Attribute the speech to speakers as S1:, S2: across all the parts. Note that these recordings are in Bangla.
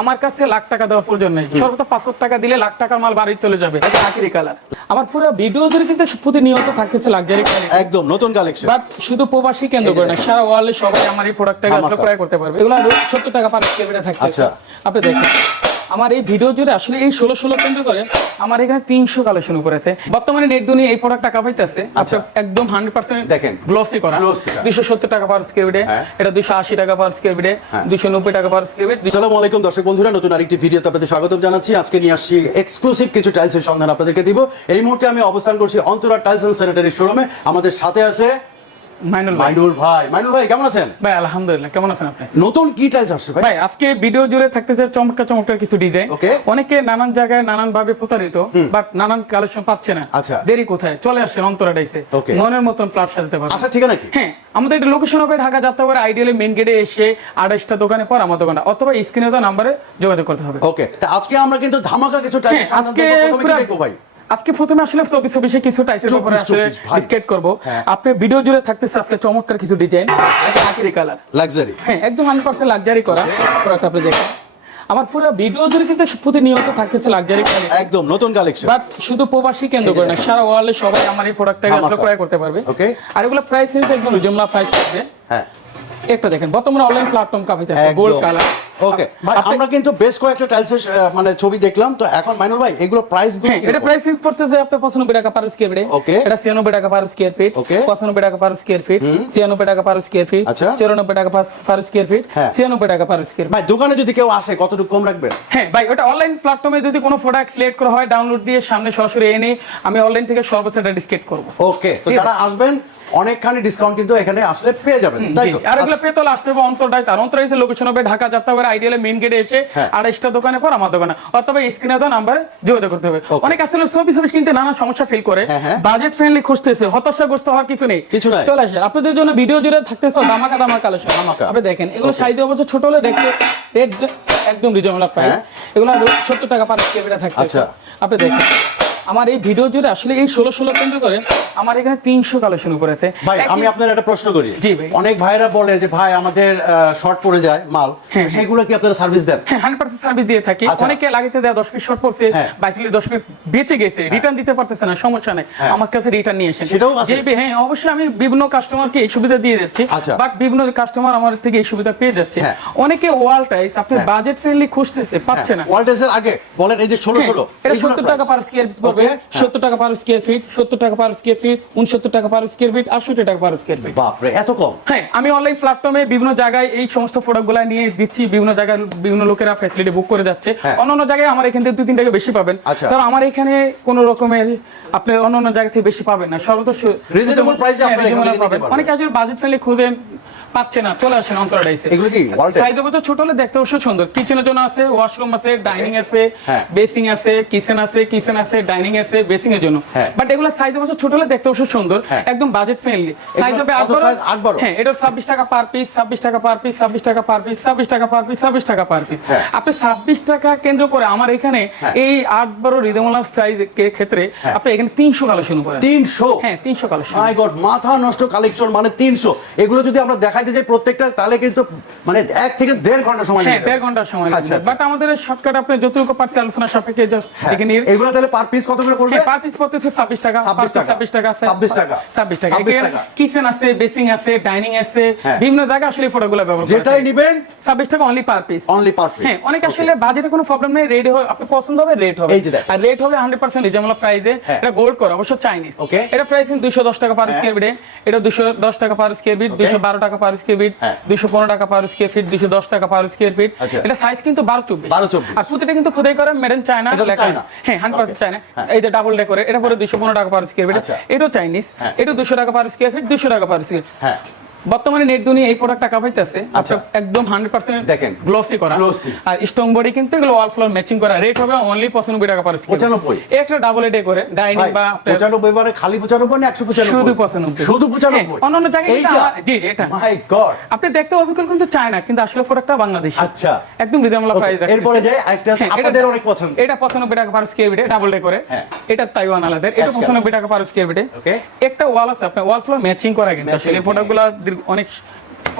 S1: আমার কাছে লাখ টাকা দেওয়ার প্রয়োজন নেই। সর্বত পাঁচশো টাকা দিলে লাখ টাকার মাল বাড়ি চলে যাবে। কালার আমার পুরো ভিডিও জুড়ে কিন্তু প্রতিনিয়ত থাকতেছে লাক্সারি
S2: একদম নতুন কালেকশন
S1: বাট শুধু প্রবাসী কেন্দ্র করে না সারা ওয়ার্ল্ডে সবাই আমার এই প্রোডাক্টটাকে আসলে ক্রয় করতে পারবে। এগুলো সত্তর টাকা পার কেবিটা থাকে
S2: আচ্ছা।
S1: আপনি দেখেন। আমার এই ভিডিও জুড়ে আসলে এই ষোলো ষোলো কেন্দ্র করে আমার এখানে তিনশো কালেকশন উপরে আছে। বর্তমানে নেট দুনিয়া এই প্রোডাক্ট টাকা পাইতেছে
S2: আচ্ছা।
S1: একদম হান্ড্রেড পার্সেন্ট
S2: দেখেন।
S1: গ্লসি করা। দুশো সত্তর টাকা পার স্কোয়ার ফিটে। এটা দুশো আশি টাকা পার স্কোয়ার ফিটে দুশো নব্বই টাকা পার স্কোয়ার ফিট
S2: আসসালামু আলাইকুম দর্শক বন্ধুরা নতুন আরেকটি ভিডিওতে আপনাদের স্বাগত জানাচ্ছি। আজকে নিয়ে আসছি এক্সক্লুসিভ কিছু টাইলসের সন্ধান আপনাদেরকে দিব। এই মুহূর্তে আমি অবস্থান করছি অন্তরা টাইলস এন্ড স্যানিটারি শোরুমে আমাদের সাথে আছে
S1: মাইনুল ভাই।
S2: মাইনুল ভাই। মাইনুল ভাই কেমন আছেন?
S1: ভাই আলহামদুলিল্লাহ কেমন আছেন আপনি?
S2: নতুন কি টাইলস আসছে ভাই?
S1: ভাই আজকে ভিডিও জুড়ে থাকতেছে চমৎকার চমৎকার কিছু ডিজাইন অনেকে নানান জায়গায় নানান ভাবে প্রতারিত বাট নানান কালেকশন পাচ্ছে না।
S2: আচ্ছা।
S1: দেরি কোথায়? চলে আসেন অন্তরা ডাইসে মনের মতন ফ্ল্যাট সাজাতে পারবেন।
S2: আচ্ছা ঠিকানা কি?
S1: হ্যাঁ আমাদের এটা লোকেশন হবে ঢাকা যাত্রাবাড়ি আইডিয়ালি মেন গেটে এসে আড়াইশটা দোকানে পর আমার দোকানটা। অথবা স্ক্রিনে নাম্বারে যোগাযোগ করতে হবে।
S2: ওকে আজকে আমরা কিন্তু ধামাকা কিছু টাইলস
S1: হ্যাঁ, আজকে
S2: দেখব ভাই?
S1: আজকে প্রথমে আসলে চব্বিশ চব্বিশে কিছু টাইসের
S2: 24,
S1: আসলে
S2: 24 ভাই।
S1: ডিসকেট করব।
S2: হ্যাঁ।
S1: আপনি ভিডিও জুড়ে থাকতেছে আজকে চমৎকার কিছু ডিজাইন আকিরি কালার
S2: লাক্সারি
S1: হ্যাঁ একদম হান্ড্রেড পার্সেন্ট লাক্সারি করা। প্রোডাক্ট আপনি দেখেন। আমার পুরো ভিডিও জুড়ে কিন্তু প্রতিনিয়ত থাকতেছে লাক্সারি
S2: একদম নতুন কালেকশন
S1: বাট শুধু প্রবাসী কেন্দ্র করে না সারা ওয়ার্ল্ডে সবাই আমার এই প্রোডাক্টটাকে আসলে। ক্রয় করতে পারবে।
S2: Okay.
S1: আর এগুলো প্রাইস কিন্তু একদম রিজনেবল প্রাইস থাকবে।
S2: হ্যাঁ।
S1: একটা দেখেন বর্তমানে অনলাইন প্ল্যাটফর্ম কাপিতে আছে গোল্ড কালার
S2: ওকে ভাই আমরা কিন্তু বেশ কয়েকটা টাইলসের মানে ছবি দেখলাম। তো এখন মাইনুল ভাই এগুলো প্রাইস
S1: হ্যাঁ এটা প্রাইস পড়তেছে আপনার পঁচানব্বই টাকা পার স্কোয়ার ফিট. এটা ছিয়ানব্বই টাকা পার স্কোয়ার ফিট. পঁচানব্বই টাকা পার স্কোয়ার ফিট ছিয়ানব্বই টাকা পার স্কোয়ার ফিট
S2: আচ্ছা।
S1: চুরানব্বই টাকা পার স্কোয়ার ফিট। ছিয়ানব্বই টাকা পার স্কোয়ার
S2: ভাই দোকানে যদি কেউ আসে কতটুকু কম রাখবেন?
S1: হ্যাঁ ভাই ওটা অনলাইন প্ল্যাটফর্মে যদি কোনো প্রোডাক্ট সিলেক্ট করা হয় ডাউনলোড দিয়ে সামনে সরাসরি এনে আমি অনলাইন থেকে সর্বোচ্চ ডিসকেট করব।
S2: ওকে তো যারা আসবেন অনেকখানি ডিসকাউন্ট কিন্তু এখানে আসলে পেয়ে যাবেন তাই
S1: আর এগুলো পেতে হলে আসতে হবে অন্তর্দায় অন্তরাইছে লোকেশন হবে ঢাকা যাত্রাবাড়ি আইডিয়ালে মেইন গেটে এসে
S2: হ্যাঁ।
S1: আড়াইশটা দোকানে পর আমার দোকানে অথবা স্ক্রিনে দেওয়া নাম্বারে যোগাযোগ করতে হবে অনেক আসলে ছবি ছবি কিনতে নানা সমস্যা ফিল করে
S2: হ্যাঁ, হ্যাঁ।
S1: বাজেট ফ্রেন্ডলি খুঁজতেছে হতাশাগ্রস্ত হওয়ার কিছু নেই
S2: কিছু নাই।
S1: চলে আসে আপনাদের জন্য ভিডিও জুড়ে থাকতেছে দামাকা দামাকা কালেকশন। আপনি দেখেন এগুলো সাইজ অবশ্য ছোট হলে দেখতে রেট একদম রিজনেবল প্রাইস
S2: হ্যাঁ।
S1: এগুলো সত্তর টাকা পার স্কোয়ার থাকছে
S2: আচ্ছা।
S1: আপনি দেখেন আমার এই ভিডিও জুড়ে আসলে এই ষোলো ষোলো কেন্দ্র করে আমার এখানে তিনশো কালেকশন উপরে আছে।
S2: ভাই আমি আপনার একটা প্রশ্ন করি।
S1: জি ভাই।
S2: অনেক ভাইরা বলে যে ভাই আমাদের শর্ট পড়ে যায় মাল।
S1: হ্যাঁ,
S2: সেগুলো কি আপনারা সার্ভিস দেন?
S1: হ্যাঁ হান্ড্রেড পার্সেন্ট সার্ভিস দিয়ে থাকি।
S2: আচ্ছা।
S1: অনেকে লাগাইতে দেয় দশ পিস শর্ট পড়ছে
S2: হ্যাঁ।
S1: দশ পিস বেঁচে গেছে রিটার্ন দিতে পারতেছে না সমস্যা নেই।
S2: হ্যাঁ।
S1: আমার কাছে রিটার্ন নিয়ে এসেন
S2: সেটাও
S1: হ্যাঁ অবশ্যই আমি বিভিন্ন কাস্টমারকে এই সুবিধা দিয়ে যাচ্ছি।
S2: আচ্ছা।
S1: বাট বিভিন্ন কাস্টমার আমার থেকে এই সুবিধা পেয়ে যাচ্ছে।
S2: হ্যাঁ।
S1: অনেকে ওয়াল টাইস আপনি বাজেট ফ্রেন্ডলি খুঁজতেছে পাচ্ছে না।
S2: ওয়ালটেসের আগে বলেন এই যে ষোলো
S1: হ্যাঁ,
S2: ষোলো
S1: এটা সত্তর টাকা পার স্কোয়ার ফিট
S2: Okay, হ্যাঁ।
S1: সত্তর টাকা পার স্কোয়ার ফিট সত্তর টাকা পার স্কোয়ার ফিট উনসত্তর টাকা পার স্কোয়ার ফিট আটষট্টি টাকা পার স্কোয়ার ফিট
S2: বাপরে এত কম?
S1: হ্যাঁ আমি অনলাইন প্ল্যাটফর্মে বিভিন্ন জায়গায় এই সমস্ত প্রোডাক্টগুলো নিয়ে দিচ্ছি বিভিন্ন জায়গায় বিভিন্ন লোকেরা ফ্যাসিলিটি বুক করে যাচ্ছে।
S2: অন্য
S1: অন্য জায়গায় আমার এখান থেকে দুই তিন টাকা বেশি পাবেন।
S2: আচ্ছা।
S1: কারণ আমার এখানে কোন রকমের আপনি অন্য অন্য জায়গা থেকে বেশি পাবেন না।
S2: আপনারা এখান থেকে নিতে
S1: অনেকে আসলে বাজেট ফ্রেন্ডলি খুঁজেন পাচ্ছে না চলে আসেন
S2: এগুলো কি
S1: সাইজ অবশ্য ছোট হলে দেখতে অবশ্য সুন্দর। কিচেনের জন্য আছে ওয়াশরুম আছে ডাইনিং আছে
S2: হ্যাঁ।
S1: বেসিং আছে কিচেন আছে কিচেন আছে ডাইনিং আছে বেসিং এর জন্য।
S2: হ্যাঁ।
S1: বাট এগুলো সাইজ অবশ্য ছোট হলে দেখতে অবশ্য সুন্দর
S2: হ্যাঁ।
S1: একদম বাজেট ফ্রেন্ডলি সাইজ হবে বারো। হ্যাঁ এটা ছাব্বিশ টাকা পার পিস ছাব্বিশ টাকা পার পিস ছাব্বিশ টাকা পার পিস ছাব্বিশ টাকা পার পিস ছাব্বিশ টাকা পার পিস
S2: হ্যাঁ।
S1: আপনি ছাব্বিশ টাকা কেন্দ্র করে আমার এখানে
S2: হ্যাঁ।
S1: এই আট বারো রিদমলার সাইজ ক্ষেত্রে আপনি এখানে তিনশো কালেকশন করে
S2: তিনশো?
S1: হ্যাঁ তিনশো কালেকশন
S2: মাই গড মাথা নষ্ট কালেকশন মানে তিনশো। এগুলো যদি আমরা দেখাইতে যাই প্রত্যেকটা তাহলে কিন্তু মানে এক থেকে দেড় ঘণ্টা সময়
S1: হ্যাঁ দেড় ঘণ্টার সময়
S2: আচ্ছা, আচ্ছা।
S1: বাট আমাদের শর্টকাট আপনি যতটুকু পারছি আলোচনা সাপেক্ষে just
S2: হ্যাঁ। এগুলো তাহলে পার পিস কত করে পড়বে
S1: পার পিস পড়তেছে ছাব্বিশ টাকা
S2: 26 টাকা।
S1: ছাব্বিশ টাকা
S2: 26 টাকা।
S1: ছাব্বিশ টাকা
S2: 26 টাকা।
S1: কিচেন আছে বেসিং আছে ডাইনিং আছে
S2: হ্যাঁ।
S1: বিভিন্ন জায়গায় আসলে ফটোগুলো ব্যবহার করে
S2: যেটাই নিবেন
S1: ছাব্বিশ টাকা only per piece
S2: only per piece
S1: হ্যাঁ অনেক আসলে বাজেটে কোনো প্রবলেম নেই রেট হবে আপনি পছন্দ হবে রেট হবে। আর রেট হবে হান্ড্রেড পার্সেন্ট রিজনেবল প্রাইসে
S2: হ্যাঁ।
S1: এটা গোল্ড করা অবশ্য চাইনিজ. এটা প্রাইস দুইশো দশ টাকা পার
S2: হ্যাঁ।
S1: স্কোয়ার ফিটে এটা দুশো দশ টাকা পার স্কোয়ার ফিট দুশো বারো টাকা পার স্কোয়ার ফিট। দুশো পনেরো টাকা পার স্কোয়ার ফিট দুশো দশ টাকা পার স্কোয়ার ফিট। এটা সাইজ কিন্তু বারো চব্বিশ
S2: 12 24
S1: আর প্রতিটা কিন্তু খোদাই করে মেডেন চায়না লেখা হ্যাঁ হান্ড্রেড
S2: Okay.
S1: চায়না। এই যে ডাবল ডে করে এটা পরে দুশো পনেরো টাকা পার স্কোয়ার ফিট। এটাও চাইনিজ। এটা দুশো টাকা পার স্কোয়ার ফিট দুশো টাকা পার স্কোয়ার
S2: হ্যাঁ
S1: বর্তমানে নেট দুনিয়া এই প্রোডাক্ট টাকা পাইতেছে
S2: আচ্ছা।
S1: একদম হান্ড্রেড পার্সেন্ট
S2: দেখেন।
S1: গ্লসি করা। আর স্ট্রং বডি কিন্তু এগুলো অল ফ্লোর ম্যাচিং করা। রেট হবে অনলি পঁচানব্বই টাকা পার
S2: 95
S1: একটা ডাবল ডে করে ডাইনিং বা
S2: পঁচানব্বই মানে খালি পঁচানব্বই না একশো পঁচানব্বই?
S1: শুধু 95
S2: শুধু
S1: হ্যাঁ,
S2: পঁচানব্বই
S1: অন্যান্য জায়গায় জি এটা।
S2: মাই গড
S1: আপনি দেখতে অবিকল কিন্তু চায় না কিন্তু আসলে প্রোডাক্টটা বাংলাদেশ।
S2: আচ্ছা।
S1: একদম রিজনেবল প্রাইস
S2: এরপরে যাই আরেকটা হচ্ছে
S1: হ্যাঁ, এটা-
S2: আপনাদের অনেক পছন্দ।
S1: এটা পঁচানব্বই টাকা পার স্কোয়ার ফিটে ডাবল ডে করে।
S2: হ্যাঁ।
S1: এটা তাইওয়ান আলাদা এটা পঁচানব্বই টাকা পার স্কোয়ার ফিটে. একটা ওয়াল আছে আপনার ওয়াল ফ্লোর ম্যাচিং করা কিন্তু। আসলে
S2: Matching,
S1: প্রোডাক্টগুলো অনেক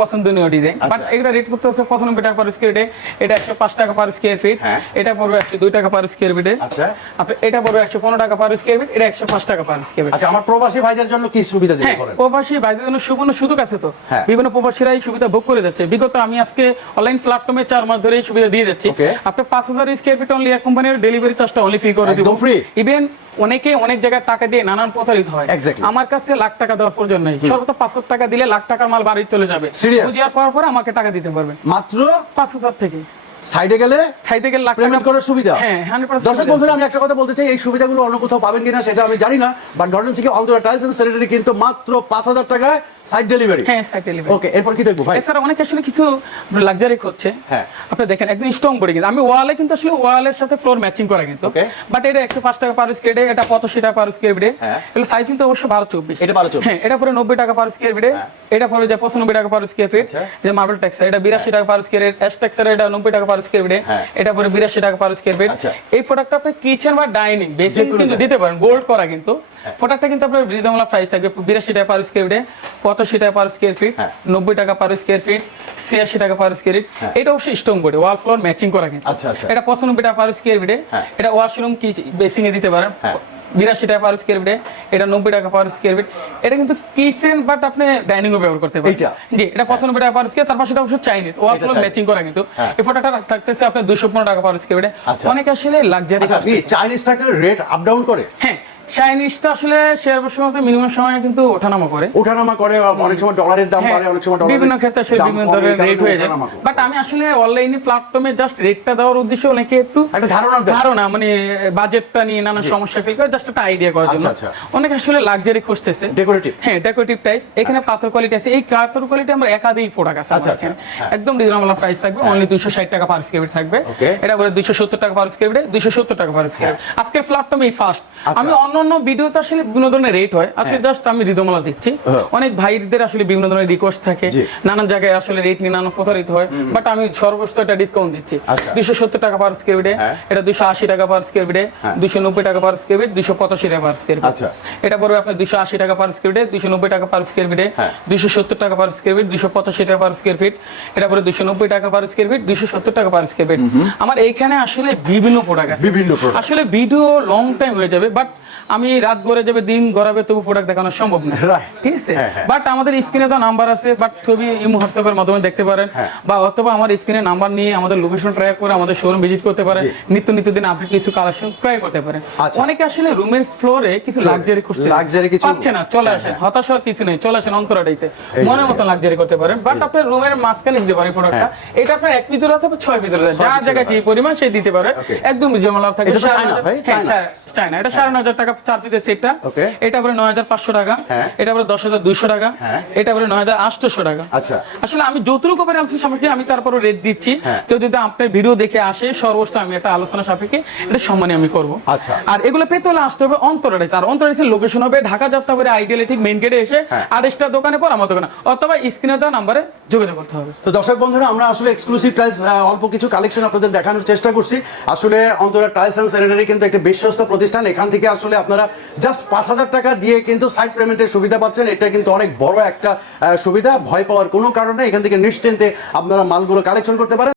S1: পছন্দনীয় ডিজাইন বাট। এগুলো রেট করতে হচ্ছে পঁচানব্বই টাকা পার স্কোয়ার ফিটে এটা একশো পাঁচ টাকা পার স্কোয়ার ফিট। এটা পড়বে একশো দুই টাকা পার স্কোয়ার ফিটে
S2: আচ্ছা
S1: আপনি এটা পড়বে একশো পনেরো টাকা পার স্কোয়ার ফিট এটা একশো পাঁচ টাকা পার স্কোয়ার ফিট
S2: আচ্ছা আমার প্রবাসী ভাইদের জন্য কি সুবিধা দিতে
S1: হ্যাঁ প্রবাসী ভাইদের জন্য সুবর্ণ সুযোগ আছে তো
S2: হ্যাঁ।
S1: বিভিন্ন প্রবাসীরা এই সুবিধা ভোগ করে যাচ্ছে বিগত আমি আজকে অনলাইন প্ল্যাটফর্মে চার মাস ধরে এই সুবিধা দিয়ে যাচ্ছি. আপনি পাঁচ হাজার স্কোয়ার ফিট অনলি এক কোম্পানির ডেলিভারি চার্জটা অনলি ফ্রি করে দিব? ইভেন অনেকে অনেক জায়গায় টাকা দিয়ে নানান প্রতারিত হয়। আমার কাছে লাখ টাকা দেওয়ার প্রয়োজন নেই। সর্বত পাঁচ হাজার টাকা দিলে লাখ টাকার মাল বাড়ি চলে যাবে? বুঝিয়ার পাওয়ার পর আমাকে টাকা দিতে পারবে।
S2: মাত্র?
S1: পাঁচ হাজার থেকে।
S2: সাইডে গেলে
S1: খাইতে গেলে
S2: পেমেন্ট করার সুবিধা।
S1: হ্যাঁ
S2: দর্শক বন্ধুরা আমি একটা কথা বলতে চাই এই সুবিধাগুলো অন্য কোথাও পাবেন কিনা সেটা আমি জানি না বাট ঘটনা থেকে অন্তরা টাইলস এন্ড স্যানিটারি কিন্তু মাত্র পাঁচ হাজার টাকায় সাইড ডেলিভারি
S1: হ্যাঁ সাইড ডেলিভারি
S2: ওকে এরপর কি দেখব ভাই?
S1: এছাড়া অনেক আসলে কিছু লাক্সারি করছে
S2: হ্যাঁ।
S1: আপনি দেখেন একদম স্ট্রং পড়ে গেছে আমি ওয়ালে কিন্তু আসলে ওয়ালের সাথে ফ্লোর ম্যাচিং করা কিন্তু. বাট এটা একশো পাঁচ টাকা পার স্কোয়ার এটা পঁচাশি টাকা পার স্কোয়ার ফিটে
S2: হ্যাঁ।
S1: সাইজ কিন্তু অবশ্য বারো চব্বিশ।
S2: এটা 12 24
S1: হ্যাঁ এটা পরে নব্বই টাকা পার স্কোয়ার ফিটে এটা পরে যে পঁচানব্বই টাকা পার স্কোয়ার ফিট। যে মার্বেল টেক্সার এটা বিরাশি টাকা পার স্কোয়ার এস টেক্সার এটা নব্বই টাকা পার স্কোয়ার ফিটে
S2: হ্যাঁ।
S1: এটা পরে বিরাশি টাকা পার স্কোয়ার ফিট। এই প্রোডাক্টটা আপনি কিচেন বা ডাইনিং বেসিন
S2: যেকোনো
S1: কিন্তু দিতে পারেন গোল্ড করা কিন্তু প্রোডাক্টটা কিন্তু আপনার রিজনেবল প্রাইস থাকবে বিরাশি টাকা পার স্কোয়ার ফিটে পঁচাশি টাকা পার স্কোয়ার ফিট
S2: হ্যাঁ।
S1: নব্বই টাকা পার স্কোয়ার ফিট ছিয়াশি টাকা পার স্কোয়ার ফিট এটা অবশ্যই strong body wall floor matching করা কিন্তু
S2: আচ্ছা, আচ্ছা।
S1: এটা পঁচানব্বই টাকা পার স্কোয়ার ফিটে
S2: হ্যাঁ।
S1: এটা ওয়াশরুম কি বেসিং এ দিতে পারেন
S2: হ্যাঁ।
S1: বিরাশি টাকা পার স্কোয়ার ফিটে এটা নব্বই টাকা পার স্কোয়ার ফিট এটা কিন্তু কিচেন বাট আপনি ডাইনিং ব্যবহার করতে পারেন? জি এটা পঁচানব্বই টাকা পার স্কোয়ার তারপর সেটা অবশ্যই চাইনিজ ওয়াল ফ্লোর ম্যাচিং করা কিন্তু।
S2: হ্যাঁ।
S1: এই ফটোটা থাকতেছে আপনার দুশো পনেরো টাকা পার স্কোয়ার ফিটে। অনেক আসলে লাক্সারি
S2: চাইনিজ টাকা রেট আপ ডাউন করে?
S1: হ্যাঁ। আসলে শেয়ার সময় মিনিমাম সময় কিন্তু ওঠানামা করে।
S2: ওঠানামা করে অনেক সময় ডলারের দাম
S1: হ্যাঁ,
S2: বাড়ে অনেক সময় ডলারের
S1: বিভিন্ন ক্ষেত্রে আসলে বিভিন্ন ধরনের রেট হয়ে যায়। বাট আমি আসলে অনলাইনে প্ল্যাটফর্মে জাস্ট রেটটা দেওয়ার উদ্দেশ্যে অনেকে একটু
S2: একটা ধারণা
S1: ধারণা মানে বাজেটটা নিয়ে নানা সমস্যা ফিল করে জাস্ট একটা আইডিয়া করার জন্য।
S2: আচ্ছা,
S1: অনেক আসলে লাক্সারি খুঁজতেছে।
S2: ডেকোরেটিভ
S1: হ্যাঁ ডেকোরেটিভ টাইস এখানে পাথর কোয়ালিটি আছে। এই পাথর কোয়ালিটি আমরা একাধিক প্রোডাক্ট আছে
S2: আচ্ছা, আচ্ছা, হ্যাঁ।
S1: একদম রিজনেবল প্রাইস থাকবে। অনলি 260 টাকা পার স্কয়ার ফিট থাকবে। এটা করে 270 টাকা পার স্কয়ার ফিট 270 টাকা পার স্কয়ার ফার্স্ট আমি অন্য অন্য ভিডিওতে আসলে বিভিন্ন ধরনের রেট হয় আজকে জাস্ট আমি রিজনেবল দিচ্ছি
S2: হ্যাঁ।
S1: অনেক ভাইদের আসলে বিভিন্ন ধরনের রিকোয়েস্ট থাকে নানান জায়গায় আসলে রেট নিয়ে নানান প্রতারিত হয় বাট আমি সর্বোচ্চ একটা ডিসকাউন্ট দিচ্ছি
S2: আচ্ছা।
S1: 270 টাকা পার স্কয়ার ফিটে
S2: হ্যাঁ।
S1: এটা 280 টাকা পার স্কয়ার ফিটে 290 টাকা পার স্কয়ার ফিট 285 টাকা পার স্কয়ার ফিট
S2: আচ্ছা।
S1: এটা পড়বে আপনার 280 টাকা পার স্কয়ার ফিটে 290 টাকা পার স্কয়ার ফিটে
S2: হ্যাঁ।
S1: 270 টাকা পার স্কয়ার ফিট 285 টাকা পার স্কয়ার ফিট এটা পরে 290 টাকা পার স্কয়ার ফিট 270 টাকা পার স্কয়ার ফিট আমার এইখানে আসলে বিভিন্ন প্রোডাক্ট আছে
S2: বিভিন্ন।
S1: আসলে ভিডিও লং টাইম হয়ে যাবে বাট আমি রাত গড়ে যাবে দিন গড়াবে তবু প্রোডাক্ট দেখানো সম্ভব না। ঠিক আছে?
S2: হ্যাঁ, হ্যাঁ।
S1: বাট আমাদের স্ক্রিনে তো নাম্বার আছে বাট ছবি ইমো হোয়াটসঅ্যাপের মাধ্যমে দেখতে পারেন।
S2: হ্যাঁ।
S1: বা অথবা আমার স্ক্রিনে নাম্বার নিয়ে আমাদের লোকেশন ট্র্যাক করে আমাদের শোরুম ভিজিট করতে পারেন। নিত্য নিত্য দিন আপনি কিছু কালেকশন ট্রাই করতে পারেন।
S2: আচ্ছা।
S1: অনেকে আসলে রুমের ফ্লোরে কিছু লাক্সারি খুঁজছে।
S2: Luxury কিছু-
S1: পাচ্ছে না চলে আসেন হতাশ হওয়ার কিছু নেই চলে আসেন অন্তরাটাইতে মনের মতো লাক্সারি করতে পারেন। বাট আপনার রুমের মাঝখানে দিতে পারেন প্রোডাক্টটা এটা আপনার এক পিজের আছে বা ছয় পিজের আছে। যা জায়গায় যে পরিমাণ সেই দিতে পারে. একদম
S2: ভাই,
S1: হ্যাঁ,
S2: চায়না।
S1: চায়না এটা সাড়ে নয় হাজার টাকা চার পিসের সেটটা. এটা পরে নয় হাজার পাঁচশো টাকা
S2: হ্যাঁ।
S1: এটা পরে দশ হাজার দুইশো টাকা
S2: হ্যাঁ।
S1: এটা পরে নয় হাজার আটশোশো টাকা
S2: আচ্ছা।
S1: আসলে আমি যতটুকু পারি আলোচনা সাপেক্ষে আমি তারপরে রেট দিচ্ছি
S2: হ্যাঁ।
S1: কেউ যদি আপনার ভিডিও দেখে আসে সর্বোচ্চ আমি একটা আলোচনা সাপেক্ষে এটা সম্মানে আমি করব
S2: আচ্ছা।
S1: আর এগুলো পেতে হলে আসতে হবে অন্তরাইস আর অন্তরাইসের লোকেশন হবে ঢাকা যাত্রাবাড়ি আইডিয়ালি ঠিক মেইন গেটে এসে। আড়াইশটা দোকানে পর আমার দোকানে অথবা স্ক্রিনে দেওয়া নাম্বারে যোগাযোগ করতে হবে
S2: তো দর্শক বন্ধুরা আমরা আসলে এক্সক্লুসিভ টাইলস অল্প কিছু কালেকশন আপনাদের দেখানোর চেষ্টা করছি আসলে অন্তরা টাইলস অ্যান্ড স্যানিটারি কিন্তু একটা বিশ্বস্ত প্রতিষ্ঠান এখান থেকে আসলে আপনারা জাস্ট পাঁচ হাজার টাকা দিয়ে কিন্তু সাইড পেমেন্টের সুবিধা পাচ্ছেন। এটা কিন্তু অনেক বড় একটা সুবিধা। ভয় পাওয়ার কোনো কারণে এখান থেকে নিশ্চিন্তে আপনারা মালগুলো কালেকশন করতে পারেন।